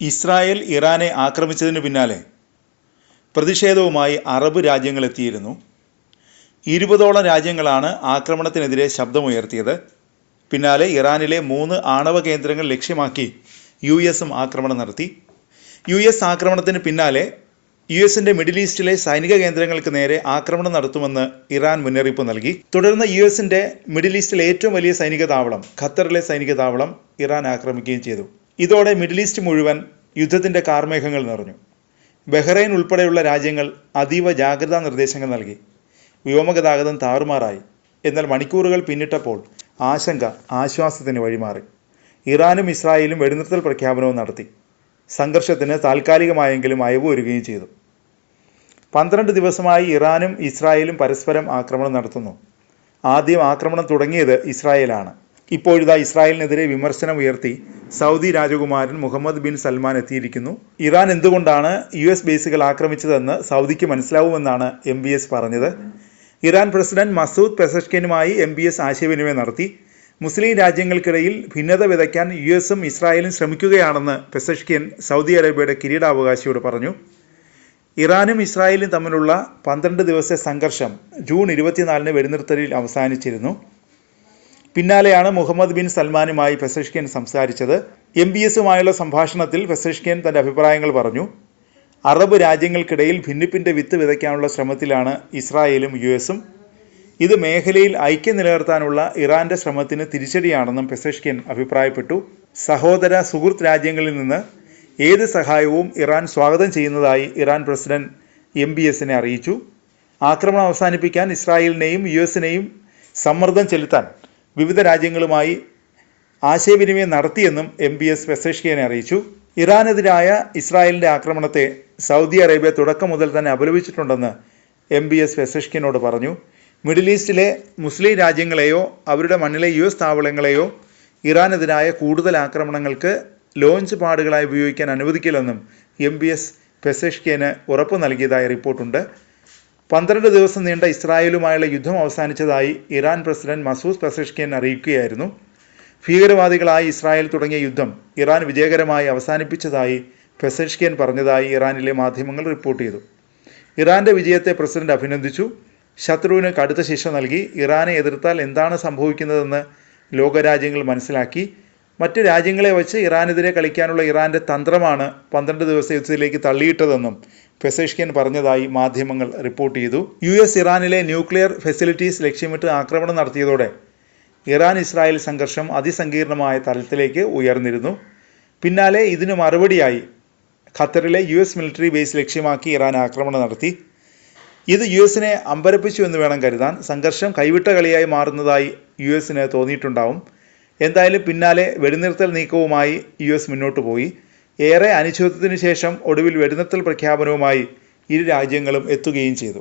Israel ഇറാനെ ആക്രമിച്ചതിന് പിന്നാലെ പ്രതിഷേധവുമായി അറബ് രാജ്യങ്ങളെത്തിയിരുന്നു. 20ഓളം രാജ്യങ്ങളാണ് ആക്രമണത്തിനെതിരെ ശബ്ദമുയർത്തിയത്. പിന്നാലെ ഇറാനിലെ 3 ആണവ കേന്ദ്രങ്ങൾ ലക്ഷ്യമാക്കി US-ഉം ആക്രമണം നടത്തി. US ആക്രമണത്തിന് പിന്നാലെ US-ന്റെ മിഡിൽ ഈസ്റ്റിലെ സൈനിക കേന്ദ്രങ്ങൾക്ക് നേരെ ആക്രമണം നടത്തുമെന്ന് ഇറാൻ മുന്നറിയിപ്പ് നൽകി. തുടർന്ന് US-ന്റെ മിഡിൽ ഈസ്റ്റിലെ ഏറ്റവും വലിയ സൈനിക താവളം, ഖത്തറിലെ സൈനിക താവളം ഇറാൻ ആക്രമിക്കുകയും ചെയ്തു. ഇതോടെ മിഡിൽ ഈസ്റ്റ് മുഴുവൻ യുദ്ധത്തിൻ്റെ കാർമേഘങ്ങൾ നിറഞ്ഞു. ബഹ്റൈൻ ഉൾപ്പെടെയുള്ള രാജ്യങ്ങൾ അതീവ ജാഗ്രതാ നിർദ്ദേശങ്ങൾ നൽകി. വ്യോമഗതാഗതം താറുമാറായി. എന്നാൽ മണിക്കൂറുകൾ പിന്നിട്ടപ്പോൾ ആശങ്ക ആശ്വാസത്തിന് വഴിമാറി. ഇറാനും ഇസ്രായേലും വെടിനിർത്തൽ പ്രഖ്യാപനവും നടത്തി. സംഘർഷത്തിന് താൽക്കാലികമായെങ്കിലും അയവ് വരികയും ചെയ്തു. 12 ദിവസമായി ഇറാനും ഇസ്രായേലും പരസ്പരം ആക്രമണം നടത്തുന്നു. ആദ്യം ആക്രമണം തുടങ്ങിയത് ഇസ്രായേലാണ്. ഇപ്പോഴിതാ ഇസ്രായേലിനെതിരെ വിമർശനം ഉയർത്തി സൗദി രാജകുമാരൻ മുഹമ്മദ് ബിൻ സൽമാൻ എത്തിയിരിക്കുന്നു. ഇറാൻ എന്തുകൊണ്ടാണ് US ബേസുകൾ ആക്രമിച്ചതെന്ന് സൗദിക്ക് മനസ്സിലാവുമെന്നാണ് MBS പറഞ്ഞത്. ഇറാൻ പ്രസിഡന്റ് മസൂദ് പെസഷ്കിനുമായി MBS ആശയവിനിമയം നടത്തി. മുസ്ലിം രാജ്യങ്ങൾക്കിടയിൽ ഭിന്നത വിതയ്ക്കാൻ US-ഉം ഇസ്രായേലും ശ്രമിക്കുകയാണെന്ന് പെസഷ്കിൻ സൗദി അറേബ്യയുടെ കിരീടാവകാശിയോട് പറഞ്ഞു. ഇറാനും ഇസ്രായേലും തമ്മിലുള്ള 12 ദിവസത്തെ സംഘർഷം ജൂൺ 24-ന് വെടിനിർത്തലിൽ അവസാനിച്ചിരുന്നു. പിന്നാലെയാണ് മുഹമ്മദ് ബിൻ സൽമാനുമായി പെസഷ്കിൻ സംസാരിച്ചത്. MBS-ഉമായുള്ള സംഭാഷണത്തിൽ പെസഷ്കിൻ തൻ്റെ അഭിപ്രായങ്ങൾ പറഞ്ഞു. അറബ് രാജ്യങ്ങൾക്കിടയിൽ ഭിന്നിപ്പിൻ്റെ വിത്ത് വിതയ്ക്കാനുള്ള ശ്രമത്തിലാണ് ഇസ്രായേലും US-ഉം. ഇത് മേഖലയിൽ ഐക്യം നിലനിർത്താനുള്ള ഇറാന്റെ ശ്രമത്തിന് തിരിച്ചടിയാണെന്നും പെസഷ്കിൻ അഭിപ്രായപ്പെട്ടു. സഹോദര സുഹൃത്ത് രാജ്യങ്ങളിൽ നിന്ന് ഏത് സഹായവും ഇറാൻ സ്വാഗതം ചെയ്യുന്നതായി ഇറാൻ പ്രസിഡന്റ് MBS-നെ അറിയിച്ചു. ആക്രമണം അവസാനിപ്പിക്കാൻ ഇസ്രായേലിനെയും US-നെയും സമ്മർദ്ദം ചെലുത്താൻ വിവിധ രാജ്യങ്ങളുമായി ആശയവിനിമയം നടത്തിയെന്നും MBS പെസഷ്കിനെ അറിയിച്ചു. ഇറാനെതിരായ ഇസ്രായേലിൻ്റെ ആക്രമണത്തെ സൗദി അറേബ്യ തുടക്കം മുതൽ തന്നെ അപലപിച്ചിട്ടുണ്ടെന്ന് MBS പെസഷ്കിനോട് പറഞ്ഞു. മിഡിൽ ഈസ്റ്റിലെ മുസ്ലിം രാജ്യങ്ങളെയോ അവരുടെ മണ്ണിലെ US താവളങ്ങളെയോ ഇറാനെതിരായ കൂടുതൽ ആക്രമണങ്ങൾക്ക് ലോഞ്ച് പാഡുകളായി ഉപയോഗിക്കാൻ അനുവദിക്കില്ലെന്നും MBS പെസഷ്കിന് ഉറപ്പ് നൽകിയതായി റിപ്പോർട്ടുണ്ട്. 12 ദിവസം നീണ്ട ഇസ്രായേലുമായുള്ള യുദ്ധം അവസാനിച്ചതായി ഇറാൻ പ്രസിഡന്റ് മസൂദ് പെസഷ്കിൻ അറിയിക്കുകയായിരുന്നു. ഭീകരവാദികളായി ഇസ്രായേൽ തുടങ്ങിയ യുദ്ധം ഇറാൻ വിജയകരമായി അവസാനിപ്പിച്ചതായി പെസഷ്കിൻ പറഞ്ഞതായി ഇറാനിലെ മാധ്യമങ്ങൾ റിപ്പോർട്ട് ചെയ്തു. ഇറാന്റെ വിജയത്തെ പ്രസിഡന്റ് അഭിനന്ദിച്ചു. ശത്രുവിന് കടുത്ത ശിക്ഷ നൽകി. ഇറാനെ എതിർത്താൽ എന്താണ് സംഭവിക്കുന്നതെന്ന് ലോകരാജ്യങ്ങൾ മനസ്സിലാക്കി. മറ്റ് രാജ്യങ്ങളെ വച്ച് ഇറാനെതിരെ കളിക്കാനുള്ള ഇറാന്റെ തന്ത്രമാണ് 12 ദിവസ യുദ്ധത്തിലേക്ക് തള്ളിയിട്ടതെന്നും പെസഷ്കിൻ പറഞ്ഞതായി മാധ്യമങ്ങൾ റിപ്പോർട്ട് ചെയ്തു. US ഇറാനിലെ ന്യൂക്ലിയർ ഫെസിലിറ്റീസ് ലക്ഷ്യമിട്ട് ആക്രമണം നടത്തിയതോടെ ഇറാൻ ഇസ്രായേൽ സംഘർഷം അതിസങ്കീർണമായ തലത്തിലേക്ക് ഉയർന്നിരുന്നു. പിന്നാലെ ഇതിനു മറുപടിയായി ഖത്തറിലെ US മിലിറ്ററി ബേസ് ലക്ഷ്യമാക്കി ഇറാൻ ആക്രമണം നടത്തി. ഇത് US-നെ അമ്പരപ്പിച്ചു എന്ന് വേണം കരുതാൻ. സംഘർഷം കൈവിട്ട കളിയായി മാറുന്നതായി US-ന് തോന്നിയിട്ടുണ്ടാവും. എന്തായാലും പിന്നാലെ വെടിനിർത്തൽ നീക്കവുമായി US മുന്നോട്ട് പോയി. ഏറെ അനിശ്ചിതത്വത്തിന് ശേഷം ഒടുവിൽ വെടിനിർത്തൽ പ്രഖ്യാപനവുമായി ഇരു രാജ്യങ്ങളും എത്തുകയും ചെയ്തു.